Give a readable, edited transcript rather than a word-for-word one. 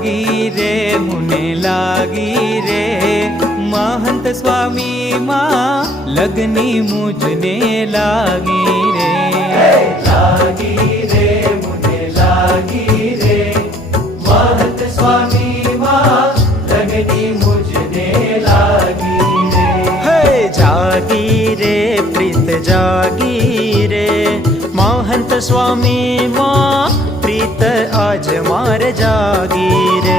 लागी रे मुने लागी रे महंत स्वामी माँ लगनी मुझने लागी रे लागी रे मुने लागी रे महंत स्वामी माँ लगनी मुझने लागी रे। जागी रे प्रीत जागी रे महंत स्वामी माँ प्रीत आज मार जागी रे।